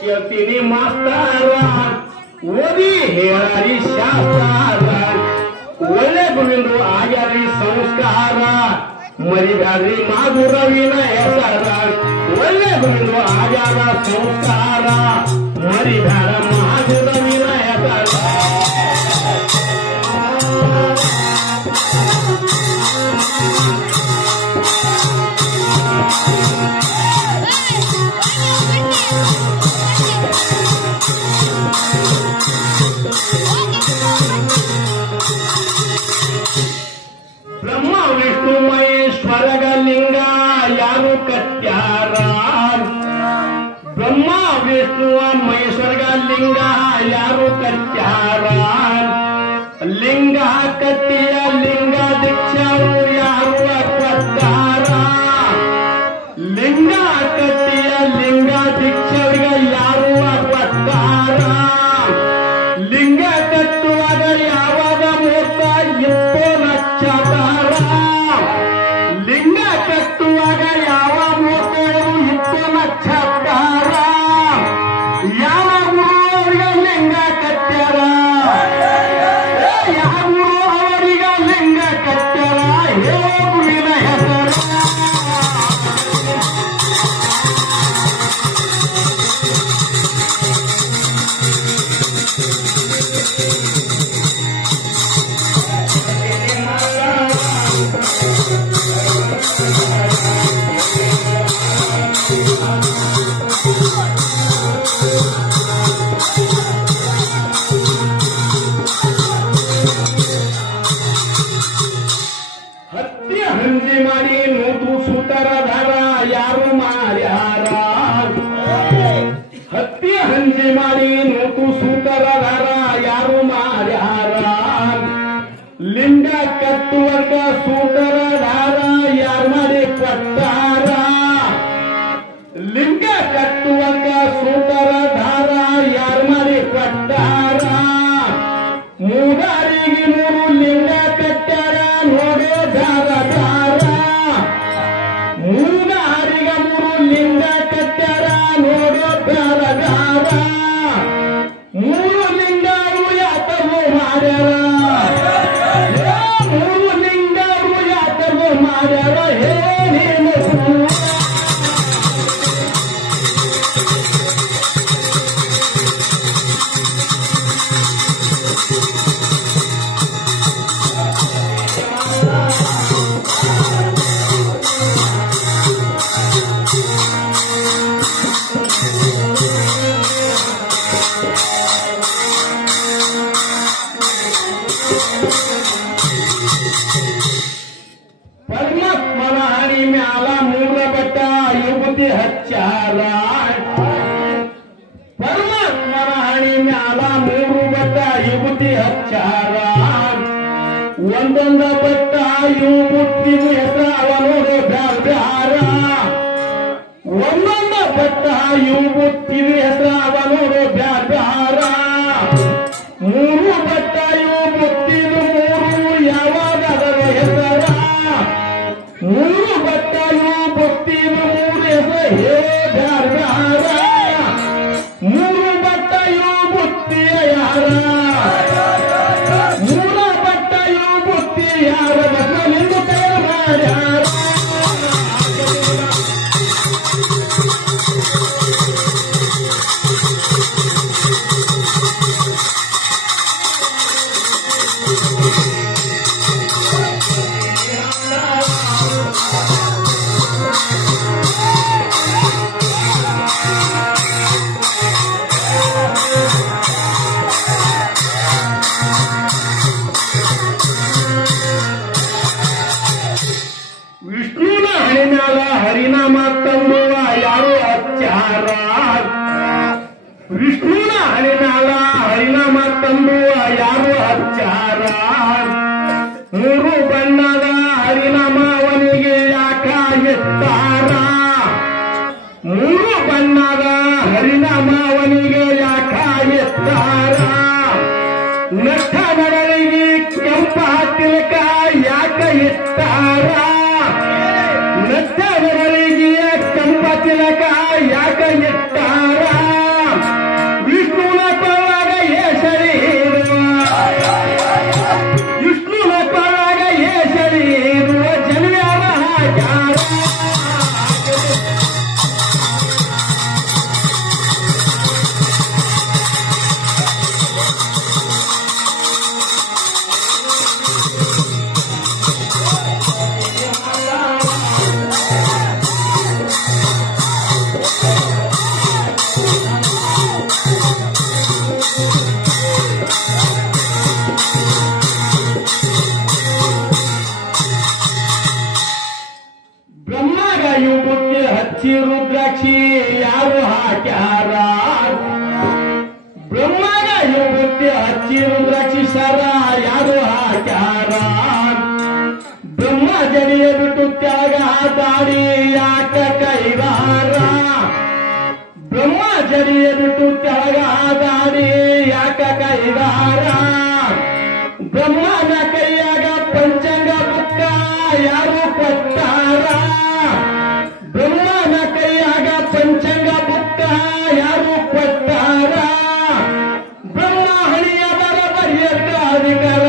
ಕೇಳ್ತೀನಿ ಮಾಸ್ತಾರ ಓದಿ ಹೇಳರಿ ಶಾಸ್ತ್ರ ಒಳ್ಳೆ ಗುರುವಿಂದು ಆಗ್ಯಾರಿ ಸಂಸ್ಕಾರ ಮರಿಬ್ಯಾಡ್ರಿ ಮಾಧುರವಿನ ಹೆಸರ ಒಳ್ಳೆ ಗುರುವಿಂದು ಆಗ್ಯಾರ ಸಂಸ್ಕಾರ ಮರಿಬ್ಯಾಡ ಮಾಧುರವಿನ ಹೆಸರ ಬ್ರಹ್ಮ ವಿಷ್ಣು ಮಹೇಶ್ವರಗ ಲಿಂಗ ಯಾರು ಕಟ್ಟ್ಯಾರ ಬ್ರಹ್ಮ ವಿಷ್ಣು ಮಹೇಶ್ವರಗ ಲಿಂಗ ಯಾರು ಕಟ್ಟ್ಯಾರ ಲಿಂಗ ಕಟ್ಟಿಯ ಲಿಂಗ ದೀಕ್ಷರು ಯಾರು ಕೊಟ್ಟಾರ ಲಿಂಗ ಕಟ್ಟಿಯ ಲಿಂಗ ದೀಕ್ಷರಿಗೆ ಯಾರು ಕೊಟ್ಟಾರ ಲಿಂಗ ಕಟ್ಟುವಾಗ ಯಾವಾಗ ಮೂರ್ತ ಇಪ್ಪೋ ನಕ್ಷತಾರ ಲಿಂಗ ಕಟ್ಟುವಾಗ ಯಾವ ಮೂರ್ತಿಗಳು ಇಪ್ಪೋ ನಕ್ಷತಾರ ಯಾವ ಗುರು ಅವರಿಗೆ ಲಿಂಗ ಕಟ್ಟ್ಯಾರ ಯಾವ ಗುರು ಅವರಿಗೆ ಲಿಂಗ ಕಟ್ಟ್ಯಾರ ಹೇ ಗುರುವಿನ ಹೆಸರ ಹತ್ತಿ ಹಂಜಿ ಮಾಡಿ ನೂತು ಸೂತರದಾರ ಯಾರು ಮಾಡ್ಯಾರ ಹತ್ತಿ ಹಂಜಿ ಮಾಡಿ ನೂತು ಸೂತರದಾರ ಯಾರು ಮಾಡ್ಯಾರ ಲಿಂಗ ಕಟ್ಟುವಾಗ ಸೂತರದಾರ ಯಾರು ಮಾಡಿ ಕೊಟ್ಟಾರ ಲಿಂಗ ಕಟ್ಟುವಾಗ ಸೂತರದಾರ ಯಾರು ಮಾಡಿ ಕೊಟ್ಟಾರ ಮೂಗಾರಿಗೆ ಮೂರು ಲಿಂಗ ಕಟ್ಟಾರ ನೋಡೇ ದಾರ ಮೂಗಾರಿಗೆ ಮೂರು ಲಿಂಗ ಕಟ್ಟಾರ ನೋಡೋ ದಾರ ಮೂರು ಲಿಂಗರು ಯಾತವು ಮಾಡ್ಯಾರ ಮೂರು ಲಿಂಗರು ಯಾತವು ಮಾಡ್ಯಾರ ಹೇ ನೀನು ಪರಮಾತ್ಮನ ಹಣಿ ಮ್ಯಾಲ ಮೂರ ಬಟ್ಟ ಯುವತಿ ಹಚ್ಚಾರ ಪರಮಾತ್ಮನ ಹಣಿ ಮ್ಯಾಲ ಮೂರು ಬಟ್ಟ ಯುವತಿ ಹಚ್ಚಾರ ಒಂದೊಂದ ಬಟ್ಟ ಯುವತಿ ಹೆಸರ ನೋಡು ಬ್ಯಾರ ಒಂದೊಂದ ಬಟ್ಟ ಯುವತಿ ಹೆಸರ ನೋಡು ಬ್ಯಾರ ಮೂರು ಬಟ್ಟ ಯುವತಿದು ಮೂರು ಯಾವಾಗ ಹೆಸರ ಮೂರು ಬಟ್ಟ ಯುವತಿದು ಮೂರು ಹೆಸರು ಹೇ ಬ್ಯಾರ ಮೂರು ಬಟ್ಟ ಯುವತಿಯ ಯಾರ ಮೂರ ಬಟ್ಟ ಯುವತಿ ಯಾರ ಬಸ್ಸಲ್ಲಿಂದು ಕೈಯ ಮಾಡ್ಯಾರ ವಿಷ್ಣುನ ಹಣಿಮ್ಯಾಲ ಹರಿನಾಮ ತಂದುವ ಯಾರು ಹಚ್ಚಾರ ವಿಷ್ಣುನ ಹಣಿಮ್ಯಾಲ ಹರಿನಾಮ ತಂದುವ ಯಾರು ಹಚ್ಚಾರ ಮೂರು ಬಣ್ಣದ ಹರಿನಾಮ ಅವನಿಗೆ ಯಾಕ ಎತ್ತಾರ ಮೂರು ಬಣ್ಣದ ಹರಿನಾಮ ಅವನಿಗೆ ಯಾಕ ಎತ್ತಾರ ನಟ್ಟ ನರಳಿಗೆ ಕೆಂಪ ತಿಲಕ ಯಾಕ ಎತ್ತಾರ ಪ್ರತ್ಯವರಿಗೆ ಕಂಬ ತಿಲಕ ಯಾಕ ಇಟ್ಟಾರ ವಿಷ್ಣುನ ಕೊಳ್ಳಾಗ ಏಸರಿ ವಿಷ್ಣುನ ಕೊಳ್ಳಾಗ ಏಸರಿ ಜನ್ಯಾವ ಹಾಕ್ಯಾರ ಬ್ರಹ್ಮಗ ಯುಗುತ್ತಿ ಹಚ್ಚಿ ರುದ್ರಾಕ್ಷಿ ಯಾರು ಹಾಕ್ಯಾರ ಬ್ರಹ್ಮಗ ಯುಗುತ್ತಿ ಹಚ್ಚಿ ರುದ್ರಾಕ್ಷಿ ಸರ ಯಾರು ಹಾಕ್ಯಾರ ಬ್ರಹ್ಮ ಜಡಿಯ ಬಿಟ್ಟು ತ್ಯಾಗ ದಾಡಿ ಯಾಕ ಕೈಗಾರ ಬ್ರಹ್ಮ ಜಡಿಯ ಬಿಟ್ಟು ತ್ಯಾಗ ದಾಡಿ ಯಾಕ ಕೈಗಾರ ಬ್ರಹ್ಮನ ಕೈಯಾಗ ಪಂಚಾಂಗ ಬುಕ್ಕ ಯಾರು ಕೊಟ್ಟಾರ ಬ್ರಹ್ಮನ ಕೈಯಾಗ ಪಂಚಾಂಗ ಬುಕ್ಕ ಯಾರು ಕೊಟ್ಟಾರ ಬ್ರಹ್ಮ ಹಣಿಯ ಬರಬರಿಯಕ್ಕ ಅಧಿಕಾರ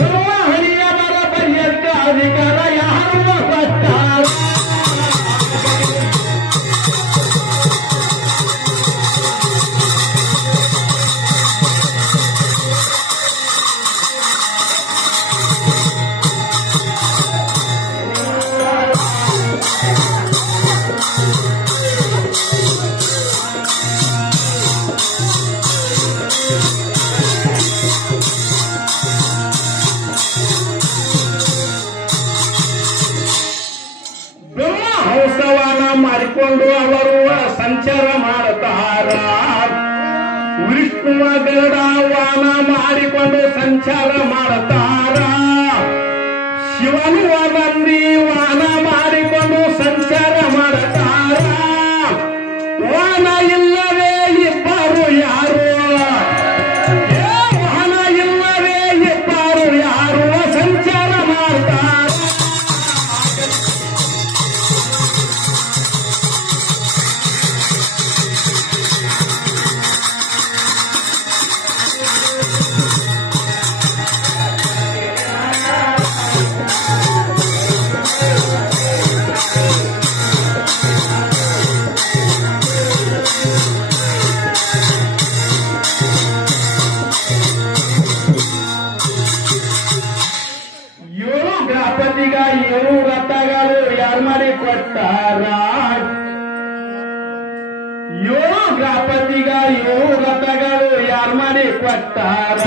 ಬ್ರಹ್ಮ ಹಣಿಯ ಬರಬರಿಯಕ್ಕ ಅಧಿಕಾರ ಯಾರು ಕೊಟ್ಟಾರ ಹಂಸವನ ಮಾಡಿಕೊಂಡು ಅವರು ಸಂಚಾರ ಮಾಡುತ್ತಾರ ವಿಷ್ಣುವ ಗರುಡವಾನ ಮಾಡಿಕೊಂಡು ಸಂಚಾರ ಮಾಡುತ್ತಾರ ಶಿವನುವ ನಂದಿ ವಾನ ಮಾಡಿಕೊಂಡು ಸಂಚಾರ ಮಾಡುತ್ತಾರ ವಾನ ಇಲ್ಲವೇ ಇಬ್ಬರು ಯಾರು ವಾಹನ ಇಲ್ಲವೇ ಇಬ್ಬರು ಯಾರು ಸಂಚಾರ ಮಾಡ್ತಾರ ಗಣಪತಿಗ 7 ರಥಗಳು ಯಾರು ಮಾಡಿ ಕೊಟ್ಟಾರ 7 ಗಣಪತಿಗ 7 ರಥಗಳು ಯಾರು ಮಾಡಿ ಕೊಟ್ಟಾರ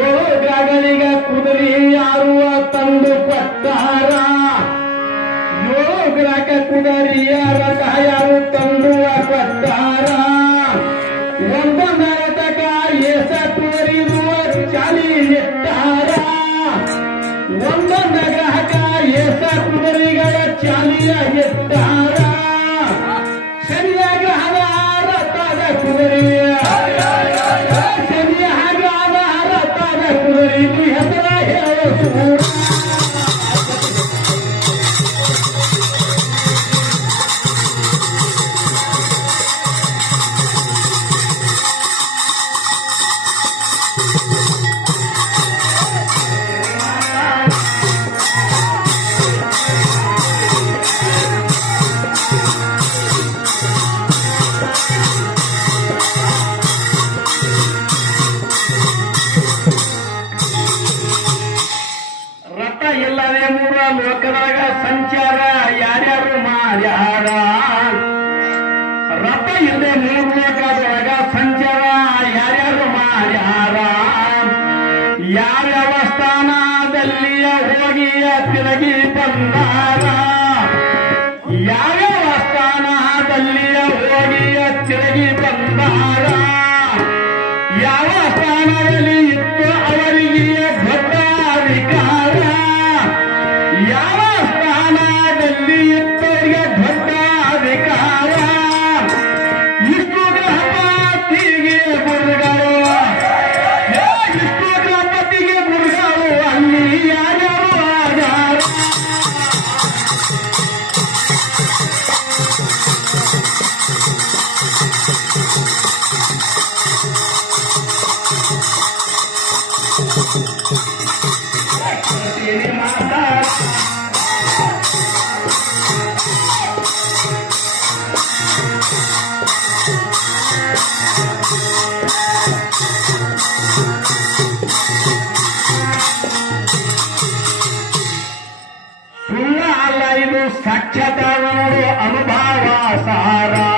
7 ಗ್ರಹಗಳಿಗ ಕುದುರೆ ಯಾರು ತಂದು ಕೊಟ್ಟಾರ 7 ಗ್ರಹಕ ಕುದುರೆಯ ರಥ ಯಾರು ತಂದು ಕೊಟ್ಟಾರ ಒಂದೊಂದು ರಥಕ ಏಸ ಕುದುರಿರುವ ಚಾಲಿ ಇಟ್ಟಾರ ಒಂದೊಂದು ಗ್ರಾಹಕ ಏಸ ಕುದುರೆಗಳ ಚಾಲಿಯ ಇಟ್ಟಾರ ಸರಿಯಾಗಿ ರಥದ ಕುದುರೆಯ ಸರಿಯಾಗಿ ರಥದ ಕುದುರೆ ಹೆಸರ ಹೇಳು ಇಲ್ಲದೆ 3 ಲೋಕದಾಗ ಸಂಚಾರ ಯಾರ್ಯಾರು ಮಾಡ್ಯಾರ ರಥ ಇಲ್ಲದೆ 3 ಲೋಕದಾಗ ಸಂಚಾರ ಯಾರ್ಯಾರು ಮಾಡ್ಯಾರ ಯಾರ್ಯಾವ ಸ್ಥಾನದಲ್ಲಿಯ ಹೋಗಿಯ ತಿರುಗಿ ಬಂದಾರ ಯಾವ್ಯಾವ ಸ್ಥಾನದಲ್ಲಿಯ ಹೋಗಿಯ ತಿರುಗಿ ಬಂದಾರ ಯಾವ ಸ್ಥಾನದಲ್ಲಿ ಇತ್ತು ಅವರಿಗೆ ದೊಡ್ಡ ಅಧಿಕಾರ ಯಾವ ಸ್ಥಾನದಲ್ಲಿ ಇತ್ತವರಿಗೆ ದೊಡ್ಡ ಅಧಿಕಾರ ಇಷ್ಟು ಗಣಪತಿಗೆ ಗುರುಗಳು ಇಷ್ಟು ಗಣಪತಿಗೆ ಗುರುಗಳು ಅಲ್ಲಿ ಯಾರ್ಯಾರು ಆಧಾರ ಸಾಕ್ಷಾತ್ ನೋಡು ಅನುಭವ ಸಾರ